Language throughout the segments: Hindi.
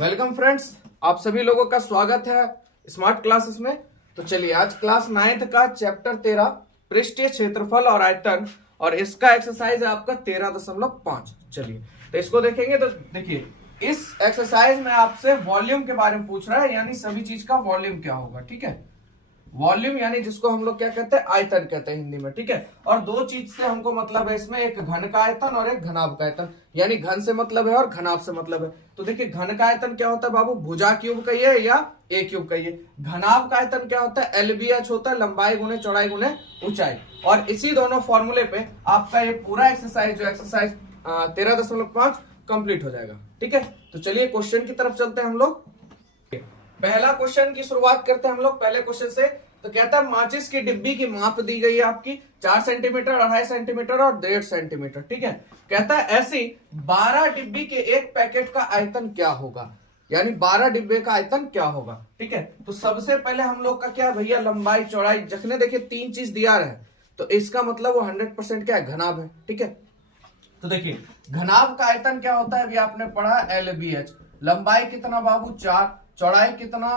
वेलकम फ्रेंड्स, आप सभी लोगों का स्वागत है स्मार्ट क्लासेस में। तो चलिए आज क्लास 9th का चैप्टर 13 पृष्ठीय क्षेत्रफल और आयतन और इसका एक्सरसाइज है आपका 13.5। चलिए तो इसको देखेंगे। तो देखिए इस एक्सरसाइज में आपसे वॉल्यूम के बारे में पूछ रहा है, यानी सभी चीज का वॉल्यूम क्या होगा। ठीक है, वॉल्यूम यानी जिसको हम लोग क्या कहते हैं, आयतन कहते हैं हिंदी में। ठीक है, और दो चीज से हमको मतलब है इसमें, एक घन का आयतन और एक घनाभ का आयतन। यानी घन से मतलब है और घनाभ से मतलब है। तो देखिए घन का आयतन क्या होता है बाबू, भुजा क्यूब कहिए या ए क्यूब कहिए। घनाभ का आयतन क्या होता है, LBH होता है, लंबाई गुने चौड़ाई गुने ऊंचाई। और इसी दोनों फॉर्मूले पे आपका ये पूरा एक्सरसाइज जो एक्सरसाइज 13.5 कंप्लीट हो जाएगा। ठीक है, तो चलिए क्वेश्चन की तरफ चलते हैं हम लोग। पहला क्वेश्चन की शुरुआत करते हैं हम लोग पहले क्वेश्चन से। तो कहता है माचिस की डिब्बी की माप दी गई है आपकी 4 सेंटीमीटर, 2.5 सेंटीमीटर और 1.5 सेंटीमीटर। ठीक है, कहता है ऐसी 12 डिब्बी के एक पैकेट का आयतन क्या होगा, यानी 12 डिब्बे का आयतन क्या होगा। ठीक है, तो सबसे पहले हम लोग का क्या है भैया, लंबाई चौड़ाई। जखने देखिए 3 चीज दिया रहे तो इसका मतलब वो 100% क्या है, घनाभ है। ठीक है, तो देखिए घनाभ का आयतन क्या होता है, अभी आपने पढ़ा LBH। लंबाई कितना बाबू 4, चौड़ाई कितना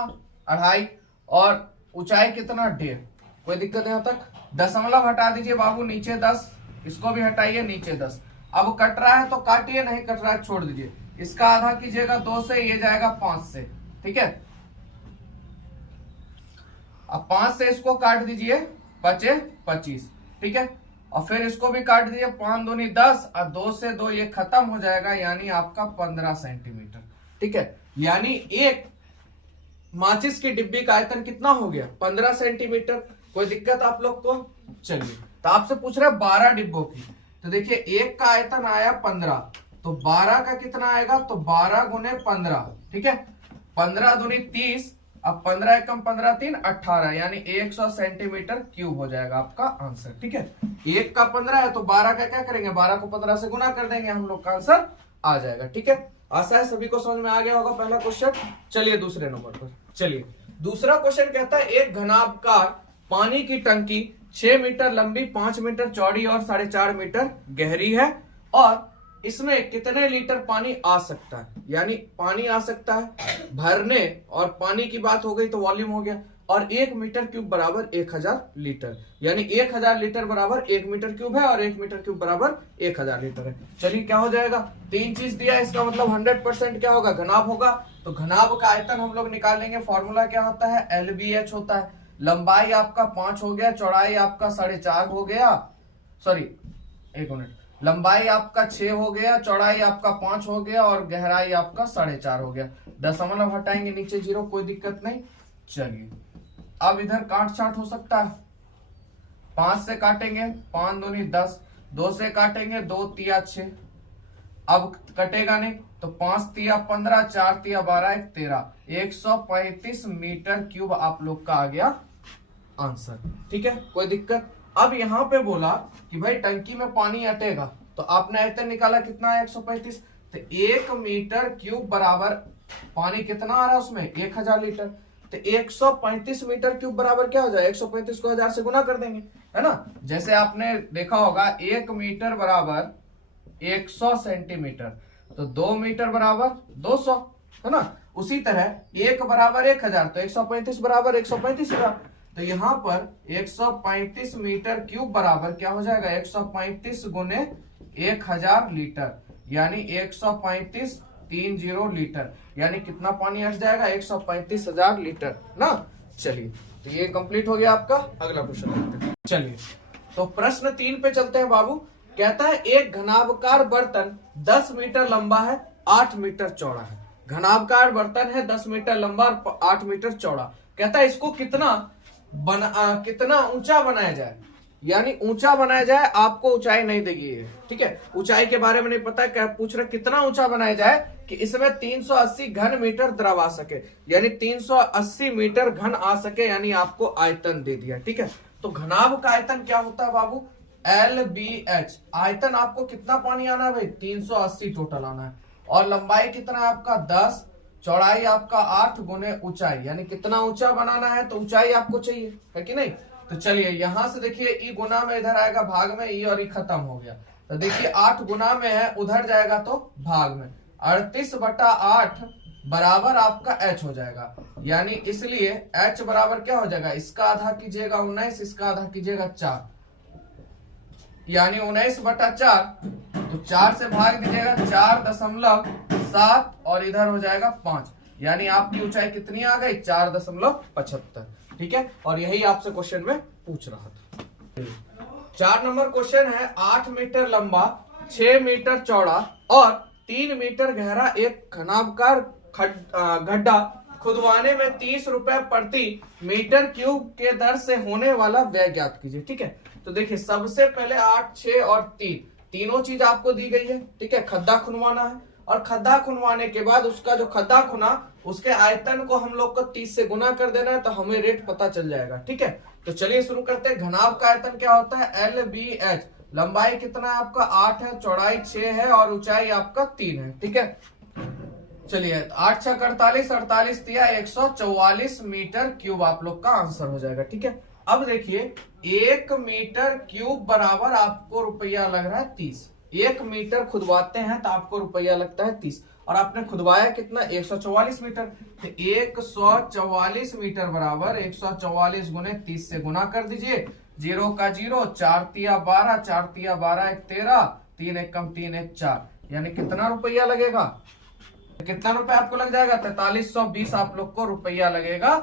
2.5 और ऊंचाई कितना 1.5। कोई दिक्कत यहाँ तक। दशमलव हटा दीजिए बाबू, नीचे 10, इसको भी हटाइए, नीचे 10। अब कट रहा है तो काटिए, नहीं कट रहा है छोड़ दीजिए। इसका आधा कीजिएगा 2 से, ये जाएगा 5 से। ठीक है, अब 5 से इसको काट दीजिए, बचे 25। ठीक है, और फिर इसको भी काट दीजिए, 5 दूनी 10 और 2 से 2 ये खत्म हो जाएगा, यानी आपका 15 सेंटीमीटर। ठीक है, यानी एक माचिस की डिब्बी का आयतन कितना हो गया, 15 सेंटीमीटर। कोई दिक्कत आप लोग को। चलिए तो आपसे पूछ रहे 12 डिब्बों की। तो देखिए एक का आयतन आया 15, तो 12 का कितना आएगा, तो 12 गुने 15। ठीक है, 15 दूनी 30, अब 15 एकम 15 3 18, यानी 100 सेंटीमीटर क्यूब हो जाएगा आपका आंसर। ठीक है, एक का 15 है तो 12 का क्या करेंगे, 12 को 15 से गुना कर देंगे, हम लोग का आंसर आ जाएगा। ठीक है, आशा है सभी को समझ में आ गया होगा पहला क्वेश्चन। चलिए दूसरे नंबर पर चलिए। दूसरा क्वेश्चन कहता है एक घनाभकार पानी की टंकी 6 मीटर लंबी, 5 मीटर चौड़ी और 4.5 मीटर गहरी है, और इसमें कितने लीटर पानी आ सकता है। यानी पानी आ सकता है भरने, और पानी की बात हो गई तो वॉल्यूम हो गया, और 1 मीटर क्यूब बराबर 1000 लीटर। यानी 1000 लीटर बराबर 1 मीटर क्यूब है, और 1 मीटर क्यूब बराबर 1000 लीटर है। चलिए क्या हो जाएगा, 3 चीज दिया, इसका मतलब 100% क्या होगा, घनाभ होगा। तो घनाभ का आयतन हम लोग निकालेंगे, फॉर्मूला क्या होता है, LBH होता है। लंबाई आपका 5 हो गया, चौड़ाई आपका 4.5 हो गया, सॉरी 1 मिनट, लंबाई आपका 6 हो गया, चौड़ाई आपका 5 हो गया और गहराई आपका 4.5 हो गया। दशमलव हटाएंगे, नीचे 0, कोई दिक्कत नहीं। चलिए अब इधर काट छाट हो सकता है। 5 से काटेंगे, 5 दूनी 10, 2 से काटेंगे, 2 तिया 6, अब कटेगा नहीं तो 5 तिया 15, 4 तिया 12, 1 13, 135 मीटर क्यूब आप लोग का आ गया आंसर। ठीक है, कोई दिक्कत। अब यहाँ पे बोला कि भाई टंकी में पानी अटेगा, तो आपने आयतन निकाला कितना है, 135। तो 1 मीटर क्यूब बराबर पानी कितना आ रहा है उसमें, 1000 लीटर। तो 135 मीटर क्यूब बराबर क्या हो जाए, 135 को 1000 से गुना कर देंगे, है ना। जैसे आपने देखा होगा 1 मीटर बराबर 100 सेंटीमीटर, तो 2 मीटर बराबर 200, है ना। उसी तरह 1 बराबर 1000, तो 135 बराबर 135,000। तो यहाँ पर 135 मीटर क्यूब बराबर क्या हो जाएगा, 135 गुने 1000 लीटर, यानी 135 30 लीटर, यानी कितना पानी हट जाएगा, 135,000 लीटर ना। चलिए तो ये कंप्लीट हो गया आपका। अगला क्वेश्चन चलिए, तो प्रश्न 3 पे चलते हैं बाबू। कहता है एक घनाभकार बर्तन 10 मीटर लंबा है, 8 मीटर चौड़ा है। घनाभकार बर्तन है 10 मीटर लंबा और 8 मीटर चौड़ा। कहता है इसको कितना ऊंचा बनाया जाए, यानी ऊंचा बनाया जाए। आपको ऊंचाई नहीं देगी ये, ठीक है, ऊंचाई के बारे में नहीं पता, क्या पूछ रहे कितना ऊंचा बनाया जाए कि इसमें 380 घन मीटर द्रव आ सके, यानी 380 मीटर घन आ सके, यानी आपको आयतन दे दिया। ठीक है, तो घनाभ का आयतन क्या होता है बाबू, LBH। आयतन आपको कितना पानी आना है भाई, 380 टोटल आना है, और लंबाई कितना है आपका 10, चौड़ाई आपका 8 गुने ऊंचाई, यानी कितना ऊंचा बनाना है, तो ऊंचाई आपको चाहिए, है कि नहीं। तो चलिए यहां से देखिए ई गुना में इधर आएगा भाग में, ई और ई खत्म हो गया। तो देखिए 8 गुना में है, उधर जाएगा तो भाग में, 38/8 बराबर आपका h हो जाएगा, यानी इसलिए h बराबर क्या हो जाएगा, इसका आधा कीजिएगा 19, इसका आधा कीजिएगा 4, यानी 19/4, तो 4 से भाग दीजिएगा 4.7 और इधर हो जाएगा 5, यानी आपकी ऊंचाई कितनी आ गई 4.75। ठीक है, और यही आपसे क्वेश्चन में पूछ रहा था। 4 नंबर क्वेश्चन है, 8 मीटर लंबा, 6 मीटर चौड़ा और 3 मीटर गहरा एक घनाभकार गड्ढा खुदवाने में 30 रुपए प्रति मीटर क्यूब के दर से होने वाला व्यय ज्ञात कीजिए। ठीक है, तो देखिए सबसे पहले 8, 6 और 3 तीनों चीज आपको दी गई है। ठीक है, खड्डा खुनवाना है और खड्डा खुनवाने के बाद उसका जो खड्डा खुना उसके आयतन को हम लोग को 30 से गुना कर देना है, तो हमें रेट पता चल जाएगा। ठीक है, तो चलिए शुरू करते हैं। घनाभ का आयतन क्या होता है, LBH। लंबाई कितना है आपका 8 है, चौड़ाई 6 है और ऊंचाई आपका 3 है। ठीक है, चलिए 8 6 48, 48 दिया 144 मीटर क्यूब आप लोग का आंसर हो जाएगा। ठीक है, अब देखिए 1 मीटर क्यूब बराबर आपको रुपया लग रहा है 30। 1 मीटर खुदवाते हैं तो आपको रुपया लगता है 30, और आपने खुदवाया कितना 144 मीटर, तो 144 मीटर बराबर 144 गुने 30 से गुना कर दीजिए, 0 का 0, 4 तिया 12, 4 तिया 12, 1 13, 3 1 कम 3 1 4, यानी कितना रुपया लगेगा, कितना रुपया आपको लग जाएगा 4320 आप लोग को रुपया लगेगा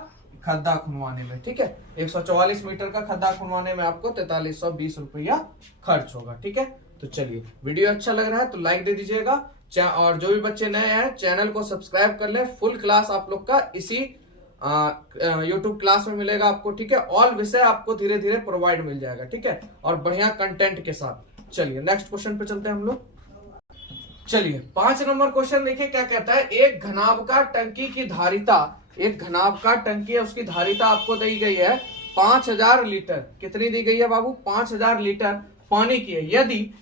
खड्डा खुनवाने में। ठीक है, 144 मीटर का खड्डा खुनवाने में आपको 4320 रुपया खर्च होगा। ठीक है, तो चलिए वीडियो अच्छा लग रहा है तो लाइक दे दीजिएगा, और जो भी बच्चे नए हैं चैनल को सब्सक्राइब कर ले। फुल क्लास आप लोग का इसी यूट्यूब क्लास में मिलेगा आपको। ठीक है, ऑल विषय आपको धीरे धीरे प्रोवाइड मिल जाएगा। ठीक है, और बढ़िया कंटेंट के साथ। चलिए नेक्स्ट क्वेश्चन पे चलते हैं हम लोग। चलिए 5 नंबर क्वेश्चन देखिए क्या कहता है, एक घनाभकार टंकी की धारिता, एक घनाभकार टंकी है उसकी धारिता आपको दी गई है 5000 लीटर। कितनी दी गई है बाबू, 5000 लीटर पानी की है। यदि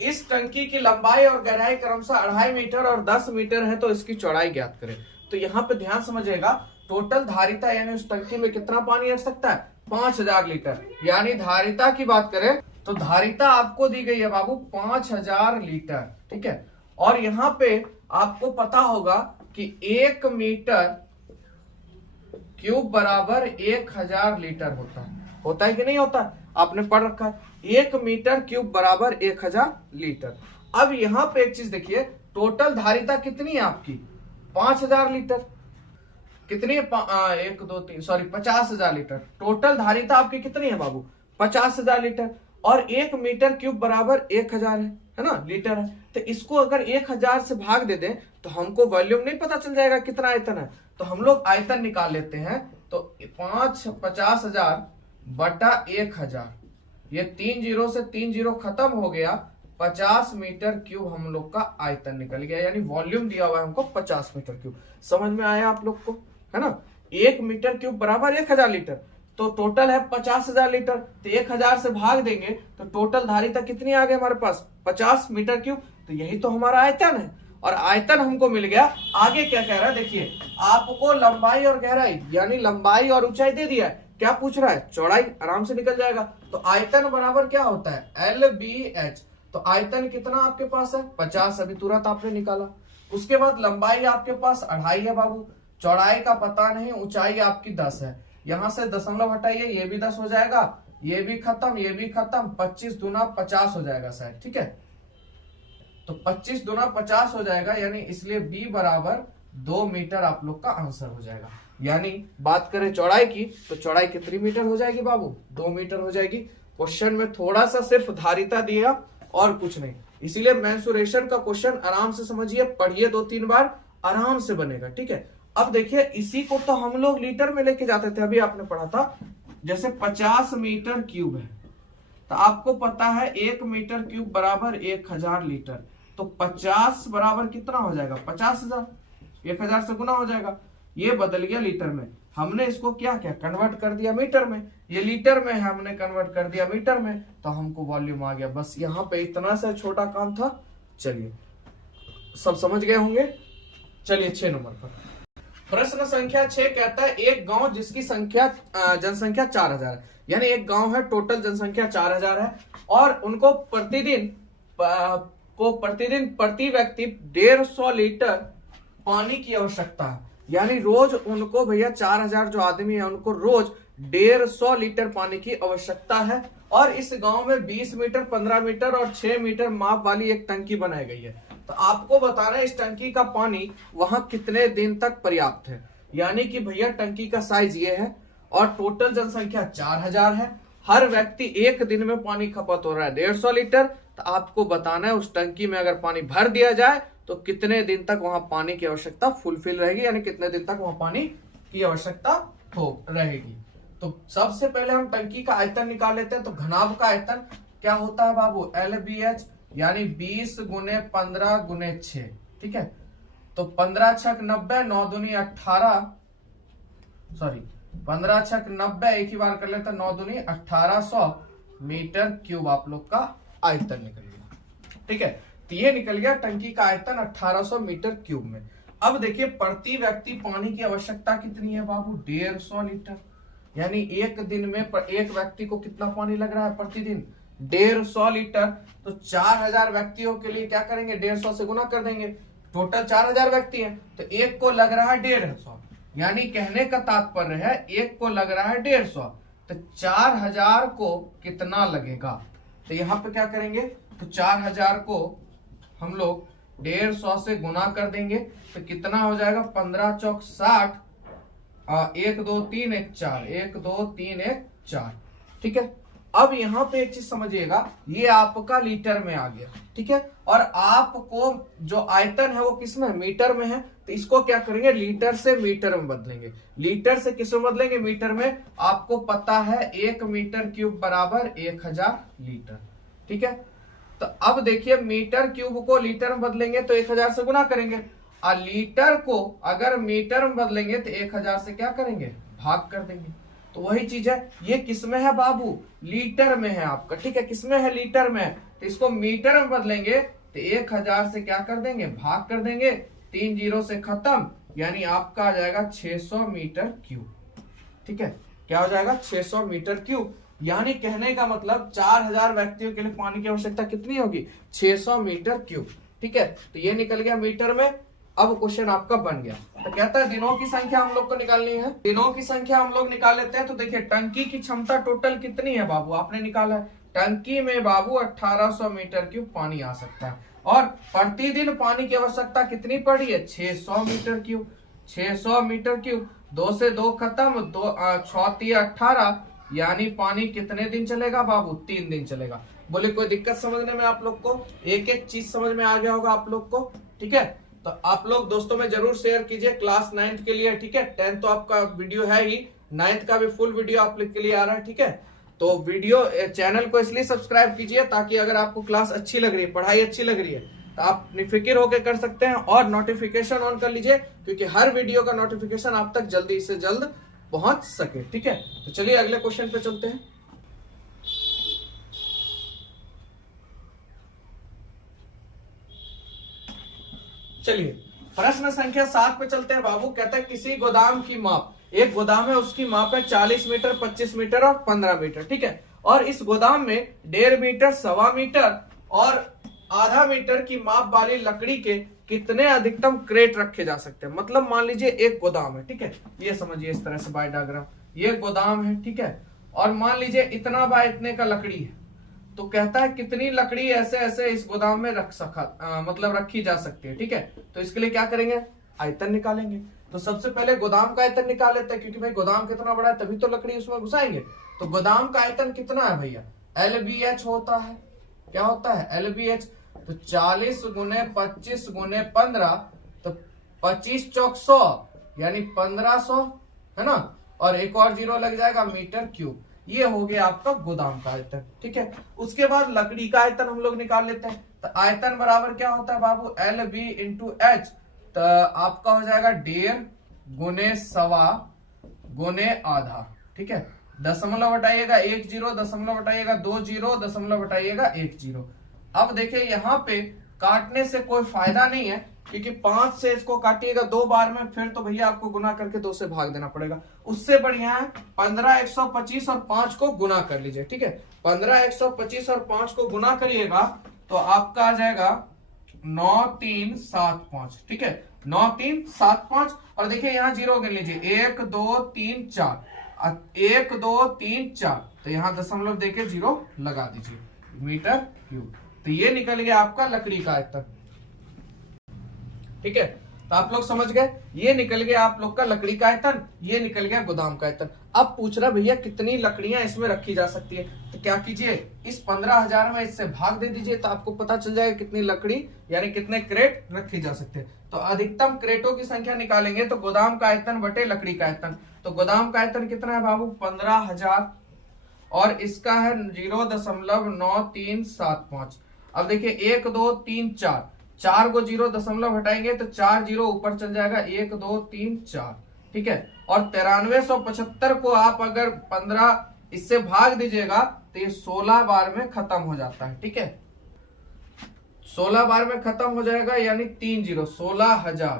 इस टंकी की लंबाई और गहराई क्रमशः 2.5 मीटर और 10 मीटर है तो इसकी चौड़ाई ज्ञात करें। तो यहाँ पे ध्यान समझिएगा, टोटल धारिता यानी उस टंकी में कितना पानी अट सकता है 5000 लीटर, यानी धारिता की बात करें तो धारिता आपको दी गई है बाबू 5000 लीटर। ठीक है, और यहाँ पे आपको पता होगा कि 1 मीटर क्यूब बराबर 1000 लीटर होता है कि नहीं होता, आपने पढ़ रखा है। 1 मीटर क्यूब बराबर 1000 लीटर। अब यहाँ पे एक चीज देखिए, टोटल धारिता कितनी है आपकी 5000 लीटर, कितनी है 1 2 3 सॉरी 50,000 लीटर। टोटल धारिता आपकी कितनी है बाबू 50,000 लीटर, और 1 मीटर क्यूब बराबर 1000 है ना लीटर है। तो इसको अगर 1000 से भाग दे दें तो हमको वॉल्यूम नहीं पता चल जाएगा कितना आयतन है, तो हम लोग आयतन निकाल लेते हैं। तो 50,000 बटा 1000, ये 3 0 से 3 0 खत्म हो गया, 50 मीटर क्यूब हम लोग का आयतन निकल गया, यानी वॉल्यूम दिया हुआ है हमको 50 मीटर क्यूब। समझ में आया आप लोग को, है ना। 1 मीटर क्यूब बराबर 1000 लीटर, तो टोटल है 50,000 लीटर, तो 1000 से भाग देंगे तो टोटल धारिता कितनी आ गई हमारे पास 50 मीटर क्यूब। तो यही तो हमारा आयतन है, और आयतन हमको मिल गया। आगे क्या कह रहा है देखिए, आपको लंबाई और गहराई यानी लंबाई और ऊंचाई दे दिया है, क्या पूछ रहा है चौड़ाई, आराम से निकल जाएगा। तो आयतन बराबर क्या होता है LBH। तो आयतन कितना आपके पास है 50, अभी तुरंत आपने निकाला। उसके बाद लंबाई आपके पास 2.5 है बाबू, चौड़ाई का पता नहीं, ऊंचाई आपकी 10 है। यहां से दशमलव हटाइए, ये भी 10 हो जाएगा, ये भी खत्म, ये भी खत्म, 25 दूना 50 हो जाएगा शायद। ठीक है, तो 25 दूना 50 हो जाएगा, यानी इसलिए B बराबर 2 मीटर आप लोग का आंसर हो जाएगा। यानी बात करें चौड़ाई की तो चौड़ाई कितनी मीटर हो जाएगी बाबू 2 मीटर हो जाएगी। क्वेश्चन में थोड़ा सा सिर्फ धारिता दिया और कुछ नहीं, इसीलिए मेंसुरेशन का क्वेश्चन आराम से समझिए, पढ़िए 2-3 बार, आराम से बनेगा। ठीक है, अब देखिए इसी को तो हम लोग लीटर में लेके जाते थे, अभी आपने पढ़ा था। जैसे 50 मीटर क्यूब है तो आपको पता है 1 मीटर क्यूब बराबर 1000 लीटर, तो 50 बराबर कितना हो जाएगा 50,000, 1000 से गुना हो जाएगा। ये बदल गया लीटर में, हमने इसको क्या किया कन्वर्ट कर दिया मीटर में, ये लीटर में है हमने कन्वर्ट कर दिया मीटर में, तो हमको वॉल्यूम आ गया। बस यहाँ पे इतना सा छोटा काम था। चलिए सब समझ गए होंगे। चलिए 6 नंबर पर प्रश्न संख्या 6 कहता है, एक गांव जिसकी जनसंख्या 4000 है, यानी एक गांव है, टोटल जनसंख्या 4000 है, और उनको प्रतिदिन प्रति व्यक्ति 150 लीटर पानी की आवश्यकता है, यानी रोज उनको भैया 4000 जो आदमी है उनको रोज 150 लीटर पानी की आवश्यकता है। और इस गांव में 20 मीटर, 15 मीटर और 6 मीटर माप वाली एक टंकी बनाई गई है। तो आपको बताना है इस टंकी का पानी वहां कितने दिन तक पर्याप्त है। यानी कि भैया टंकी का साइज ये है और टोटल जनसंख्या 4000 है। हर व्यक्ति एक दिन में पानी खपत हो रहा है 150 लीटर। तो आपको बताना है उस टंकी में अगर पानी भर दिया जाए तो कितने दिन तक वहां पानी की आवश्यकता फुलफिल रहेगी, यानी कितने दिन तक वहां पानी की आवश्यकता हो रहेगी। तो सबसे पहले हम टंकी का आयतन निकाल लेते हैं। तो घनाभ का आयतन क्या होता है बाबू, LBH, यानी 20 गुने 15 गुने 6, ठीक है। तो 15 छक 90, 9 दूनी 18, सॉरी 15 छक 90, एक ही बार कर लेते हैं, 9 दूनी 1800 मीटर क्यूब आप लोग का आयतन निकल गया, ठीक है। तो ये निकल गया टंकी का आयतन 1800 मीटर क्यूब में। अब देखिए प्रति व्यक्ति पानी की आवश्यकता कितनी है बाबू, 150 लीटर। यानी एक दिन में एक व्यक्ति को कितना पानी लग रहा है प्रतिदिन, 150 लीटर। तो 4000 व्यक्तियों के लिए क्या करेंगे, 150 से गुना कर देंगे। टोटल 4000 व्यक्ति हैं, तो एक को लग रहा है 150, यानी कहने का तात्पर्य है एक को लग रहा है 150। तो 4000 को कितना लगेगा, तो यहाँ पे क्या करेंगे, तो 4000 को हम लोग 150 से गुना कर देंगे। तो कितना हो जाएगा, 15 चौक 60, 1 2 3 1 4, 1 2 3 1 4, ठीक है। अब यहाँ पे एक चीज समझिएगा, ये आपका लीटर में आ गया, ठीक है। और आपको जो आयतन है वो किस में, मीटर में है। तो इसको क्या करेंगे, लीटर से मीटर में बदलेंगे। लीटर से किस में बदलेंगे, मीटर में। आपको पता है 1 मीटर क्यूब बराबर 1000 लीटर, ठीक है। तो अब देखिए मीटर क्यूब को लीटर में बदलेंगे तो 1000 से गुना करेंगे, और लीटर को अगर मीटर में बदलेंगे तो 1000 से क्या करेंगे, भाग कर देंगे। तो वही चीज है, ये किसमें है बाबू, लीटर में है आपका, ठीक है। किसमें है, लीटर में है। तो इसको मीटर में बदलेंगे तो 1000 से क्या कर देंगे, भाग कर देंगे, 3 जीरो से खत्म, यानी आपका आ जाएगा 600 मीटर क्यूब, ठीक है। क्या हो जाएगा, 600 मीटर क्यूब। यानी कहने का मतलब 4000 व्यक्तियों के लिए पानी की आवश्यकता कितनी होगी, 600 मीटर क्यूब, ठीक है। तो ये निकल गया मीटर में। अब क्वेश्चन आपका बन गया। तो कहता है दिनों की संख्या हम लोग को निकालनी है। दिनों की संख्या हम लोग निकाल लेते हैं। तो देखिए टंकी की क्षमता टोटल कितनी है बाबू, आपने निकाला है। टंकी में बाबू 1800 मीटर क्यूब पानी आ सकता है, और प्रतिदिन पानी की आवश्यकता कितनी पड़ी है, 600 मीटर क्यूब। 600 मीटर क्यूब, 2 से 2 खत्म, 2 6 3 18, यानी पानी कितने दिन चलेगा बाबू, 3 दिन चलेगा। बोले कोई दिक्कत समझने में आप लोग को, एक एक चीज समझ में आ गया होगा आप लोग को, ठीक है। तो आप लोग दोस्तों में जरूर शेयर कीजिए क्लास 9th के लिए, ठीक है। 10th तो आपका वीडियो है ही, 9th का भी फुल वीडियो आप लोग के लिए आ रहा है, ठीक है। तो वीडियो चैनल को इसलिए सब्सक्राइब कीजिए ताकि अगर आपको क्लास अच्छी लग रही है, पढ़ाई अच्छी लग रही है, तो आप निफिक्र होकर कर सकते हैं। और नोटिफिकेशन ऑन कर लीजिए, क्योंकि हर वीडियो का नोटिफिकेशन आप तक जल्दी से जल्द पहुंच सके, ठीक है। तो चलिए अगले क्वेश्चन पे चलते हैं। चलिए प्रश्न संख्या 7 पे चलते हैं बाबू। कहता है किसी गोदाम की माप, एक गोदाम है उसकी माप है 40 मीटर, 25 मीटर और 15 मीटर, ठीक है। और इस गोदाम में 1.5 मीटर, 1.25 मीटर और आधा मीटर की माप वाली लकड़ी के कितने अधिकतम क्रेट रखे जा सकते हैं। मतलब मान लीजिए एक गोदाम है, ठीक है। ये समझिए इस तरह से बाय डायग्राम, ये गोदाम है, ठीक है। और मान लीजिए इतना बाय इतने का लकड़ी है। तो कहता है कितनी लकड़ी ऐसे ऐसे इस गोदाम में मतलब रखी जा सकती है, ठीक है। तो इसके लिए क्या करेंगे, आयतन निकालेंगे। तो सबसे पहले गोदाम का आयतन निकाल लेते हैं, क्योंकि भाई गोदाम कितना बड़ा है तभी तो लकड़ी उसमें घुसाएंगे। तो गोदाम का आयतन कितना है भैया, LBH होता है। क्या होता है, LBH। तो 40 गुने 25 गुने 15, तो 25 चौक 100, यानी 1500, है ना। और एक और जीरो लग जाएगा, मीटर क्यूब। ये हो गया आपका गोदाम का आयतन, ठीक है। उसके बाद लकड़ी का आयतन हम लोग निकाल लेते हैं। तो आयतन बराबर क्या होता है बाबू, LB इंटू H। तो आपका हो जाएगा 1.5 गुने 1.25 गुने आधा, ठीक है। दशमलव हटाइएगा 1 जीरो, दशमलव हटाइएगा 2 जीरो, दशमलव हटाइएगा 1 जीरो। अब देखिए यहाँ पे काटने से कोई फायदा नहीं है, क्योंकि 5 से इसको काटिएगा 2 बार में, फिर तो भैया आपको गुना करके 2 से भाग देना पड़ेगा। उससे बढ़िया है 15 125 और 5 को गुना कर लीजिए, ठीक है। 15 125 और 5 को गुना करिएगा तो आपका आ जाएगा 9375, ठीक है। 9 3 7 5 और देखिए यहाँ 0 गिन लीजिए 1 2 3 4 1 2 3 4 तो यहाँ दशमलव देके 0 लगा दीजिए मीटर क्यूब। तो ये निकल गया आपका लकड़ी का आयतन। ठीक है, तो आप लोग समझ गए, ये निकल गया आप लोग का लकड़ी का आयतन, ये निकल गया गोदाम का आयतन। अब पूछ रहा भैया कितनी लकड़ियां इसमें रखी जा सकती है, तो क्या कीजिए इस 15,000 में इससे भाग दे दीजिए तो आपको पता चल जाएगा कितनी लकड़ी यानी कितने क्रेट रखी जा सकते हैं। तो अधिकतम क्रेटों की संख्या निकालेंगे तो गोदाम का आयतन बटे लकड़ी का आयतन। तो गोदाम का आयतन कितना है बाबू 15,000 और इसका है 0.9375। अब देखिए 1 2 3 4 4 को 0 हटाएंगे तो 4 0 ऊपर चल जाएगा 1 2 3 4। ठीक है, और 9375 को आप अगर 15 इससे भाग दीजिएगा तो ये 16 बार में खत्म हो जाता है। ठीक है, 16 बार में खत्म हो जाएगा यानी 3 0 16,000।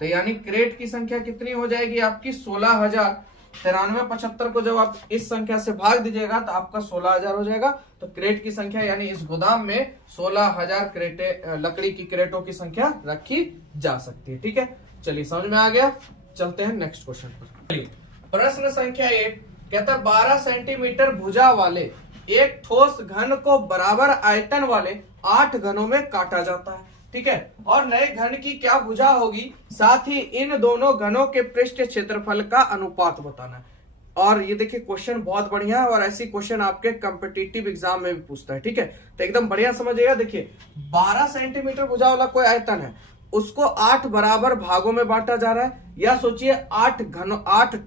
तो यानी क्रेट की संख्या कितनी हो जाएगी आपकी 16,000। 9375 को जब आप इस संख्या से भाग दीजिएगा तो आपका 16,000 हो जाएगा। तो क्रेट की संख्या यानी इस गोदाम में 16,000 क्रेटे लकड़ी की क्रेटों की संख्या रखी जा सकती है। ठीक है, चलिए समझ में आ गया, चलते हैं नेक्स्ट क्वेश्चन पर। प्रश्न संख्या 8 कहता है 12 सेंटीमीटर भुजा वाले एक ठोस घन को बराबर आयतन वाले 8 घनों में काटा जाता है। ठीक है, और नए घन की क्या भुजा होगी, साथ ही इन दोनों घनों के पृष्ठ क्षेत्रफल का अनुपात बताना है। और ये देखिए क्वेश्चन बहुत बढ़िया है और ऐसी क्वेश्चन आपके कॉम्पिटिटिव एग्जाम में भी पूछता है। ठीक है, तो एकदम बढ़िया समझिएगा। देखिए 12 सेंटीमीटर भुजा वाला कोई आयतन है, उसको 8 बराबर भागों में बांटा जा रहा है, या सोचिए 8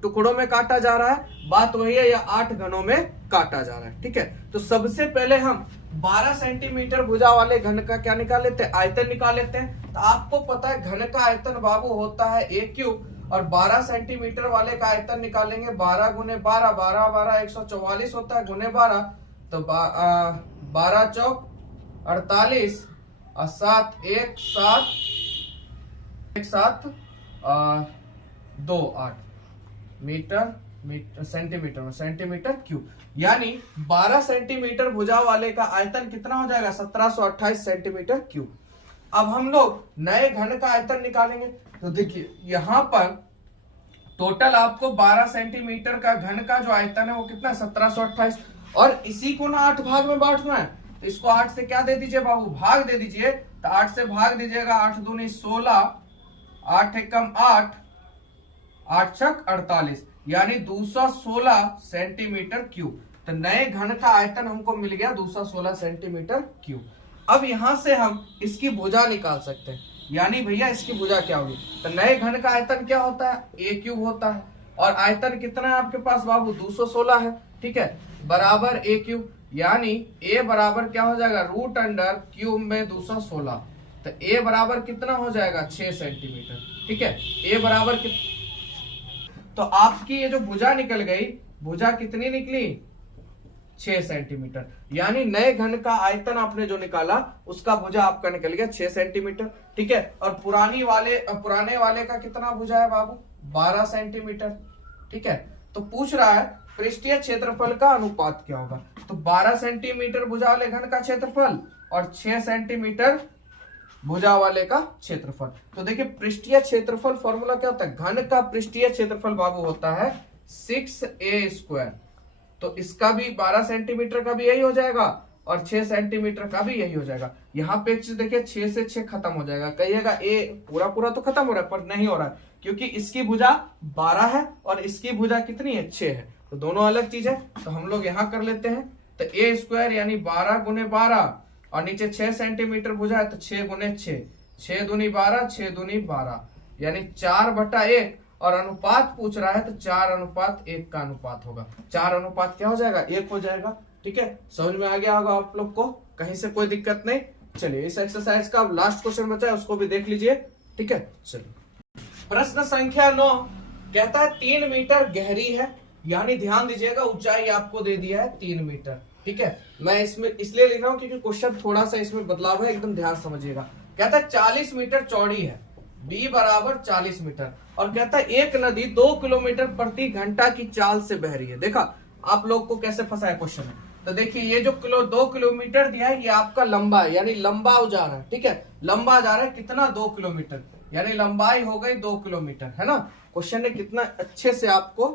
टुकड़ों में काटा जा रहा है, बात वही है, या 8 घनों में काटा जा रहा है। ठीक है, तो सबसे पहले हम 12 सेंटीमीटर भुजा वाले घन का क्या निकाल लेते हैं, आयतन निकाल लेते हैं। तो आपको पता है घन का आयतन बाबू होता है a क्यूब, और 12 सेंटीमीटर वाले का आयतन निकालेंगे 12 गुने 12, 12 12 144 होता है गुने 12, तो 12 चौक 48 और 7 1 7 2 8 मीटर सेंटीमीटर क्यूब। यानी 12 सेंटीमीटर भुजा वाले का आयतन कितना हो जाएगा 1728 सेंटीमीटर क्यूब। अब हम लोग नए घन का आयतन निकालेंगे। तो देखिए यहां पर टोटल आपको 12 सेंटीमीटर का घन का जो आयतन है वो कितना 1728, और इसी को ना 8 भाग में बांटना है। तो इसको 8 से क्या दे दीजिए बाबू, भाग दे दीजिए। तो 8 से भाग दीजिएगा, 8 दूनी 16, 8 एकम 8, 8 छक 48, यानी 216 सेंटीमीटर क्यूब। तो नए घन का आयतन हमको मिल गया 216 सेंटीमीटर क्यूब। अब यहां से हम इसकी भुजा निकाल सकते हैं, यानी भैया इसकी भुजा क्या होगी। तो नए घन का आयतन क्या होता है a क्यूब होता है, और आयतन कितना है आपके पास बाबू 216 है। ठीक है, बराबर a क्यूब, यानी a बराबर क्या हो जाएगा रूट अंडर क्यूब में 216। तो a बराबर कितना हो जाएगा 6 सेंटीमीटर। ठीक है, a बराबर तो आपकी ये जो भुजा निकल गई, भुजा कितनी निकली 6 सेंटीमीटर। यानी नए घन का आयतन आपने जो निकाला उसका भुजा आपका निकल गया 6 सेंटीमीटर। ठीक है, और पुराने वाले का कितना भुजा है बाबू 12 सेंटीमीटर। ठीक है, तो पूछ रहा है पृष्ठीय क्षेत्रफल का अनुपात क्या होगा। तो 12 सेंटीमीटर भुजा वाले घन का क्षेत्रफल और 6 सेंटीमीटर भुजा वाले का क्षेत्रफल। तो देखिए पृष्ठीय क्षेत्रफल फॉर्मूला क्या होता है, घन का पृष्ठीय क्षेत्रफल बाबू होता है 6a²। तो इसका भी 12 सेंटीमीटर का भी यही हो जाएगा और 6 सेंटीमीटर का भी यही हो जाएगा। यहाँ पे देखिए 6 से 6 खत्म हो जाएगा, कहिएगा a पूरा तो खत्म हो रहा है, पर नहीं हो रहा है क्योंकि इसकी भुजा 12 है और इसकी भुजा कितनी है 6 है, तो दोनों अलग चीज है। तो हम लोग यहाँ कर लेते हैं। तो a² यानी 12 गुने 12 और नीचे 6 सेंटीमीटर भुजा है तो 6 गुने 6, 6 दूनी 12, 6 दूनी 12, यानी 4/1। और अनुपात पूछ रहा है तो 4:1 का अनुपात होगा। 4 अनुपात क्या हो जाएगा 1 हो जाएगा। ठीक है, समझ में आ गया होगा आप लोग को, कहीं से कोई दिक्कत नहीं। चलिए इस एक्सरसाइज का लास्ट क्वेश्चन बचा है उसको भी देख लीजिए। ठीक है, चलिए प्रश्न संख्या 9 कहता है 3 मीटर गहरी है, यानी ध्यान दीजिएगा ऊंचाई आपको दे दिया है 3 मीटर। ठीक है, मैं इसमें इसलिए लिख रहा हूं क्योंकि क्वेश्चन थोड़ा सा इसमें बदलाव है, एकदम ध्यान समझिएगा। कहता है 40 मीटर चौड़ी है, b बराबर 40 मीटर, और कहता है एक नदी 2 किलोमीटर प्रति घंटा की चाल से बह रही है। देखा आप लोग को कैसे फंसा है क्वेश्चन में। तो देखिए ये जो 2 किलोमीटर दिया है ये आपका लंबा है, यानी लंबा जा रहा है। ठीक है, लंबा जा रहा है कितना 2 किलोमीटर, यानी लंबाई हो गई 2 किलोमीटर, है ना। क्वेश्चन ने कितना अच्छे से आपको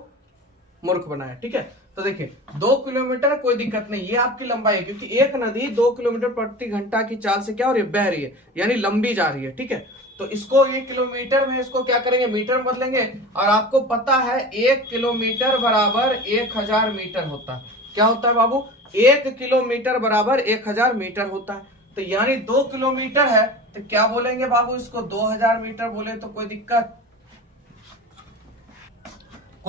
मूर्ख बनाया, ठीक है। तो देखिए 2 किलोमीटर कोई दिक्कत नहीं, ये आपकी लंबाई है, क्योंकि एक नदी 2 किलोमीटर प्रति घंटा की चाल से क्या हो रही है, बह रही है, यानी लंबी जा रही है, ठीक है। तो इसको ये किलोमीटर में इसको क्या करेंगे, मीटर में बदलेंगे। और आपको पता है 1 किलोमीटर बराबर 1000 मीटर होता है। क्या होता है बाबू, 1 किलोमीटर बराबर 1000 मीटर होता है। तो यानी 2 किलोमीटर है तो क्या बोलेंगे बाबू, इसको 2000 मीटर बोले तो कोई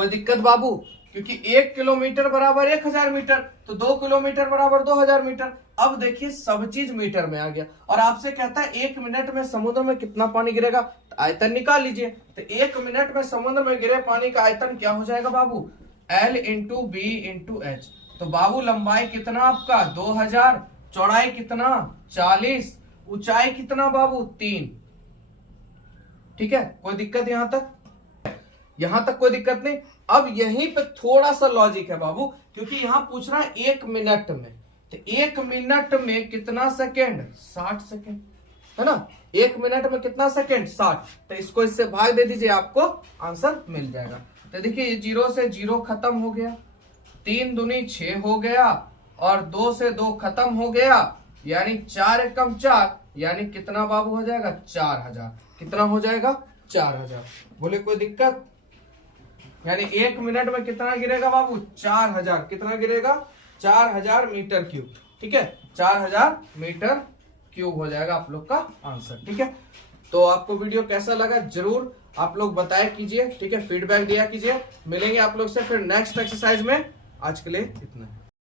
दिक्कत बाबू, क्योंकि 1 किलोमीटर बराबर 1000 मीटर, तो 2 किलोमीटर बराबर 2000 मीटर। अब देखिए सब चीज मीटर में आ गया, और आपसे कहता है 1 मिनट में समुद्र में कितना पानी गिरेगा, तो आयतन निकाल लीजिए। तो 1 मिनट में समुद्र में गिरे पानी का आयतन क्या हो जाएगा बाबू, L into B into H. तो बाबू लंबाई कितना आपका 2000, चौड़ाई कितना 40, ऊंचाई कितना बाबू 3, ठीक है। कोई दिक्कत यहां तक कोई दिक्कत नहीं। अब यहीं पे थोड़ा सा लॉजिक है बाबू, क्योंकि यहां पूछ रहा है 1 मिनट में, तो 1 मिनट में कितना सेकेंड, 60 सेकेंड, है ना। 1 मिनट में कितना सेकेंड, 60। तो इसको इससे भाग दे दीजिए, आपको आंसर मिल जाएगा। तो देखिए ये 0 से 0 खत्म हो गया, 3 दूनी 6 हो गया, और 2 से 2 खत्म हो गया, यानी 4 एकम 4, यानी कितना बाबू हो जाएगा 4000। कितना हो जाएगा 4000। बोले कोई दिक्कत, यानी 1 मिनट में कितना गिरेगा बाबू 4000, कितना गिरेगा 4000 मीटर क्यूब, ठीक है। 4000 मीटर क्यूब हो जाएगा आप लोग का आंसर, ठीक है। तो आपको वीडियो कैसा लगा जरूर आप लोग बताया कीजिए, ठीक है, फीडबैक दिया कीजिए। मिलेंगे आप लोग से फिर नेक्स्ट एक्सरसाइज में, आज के लिए इतना।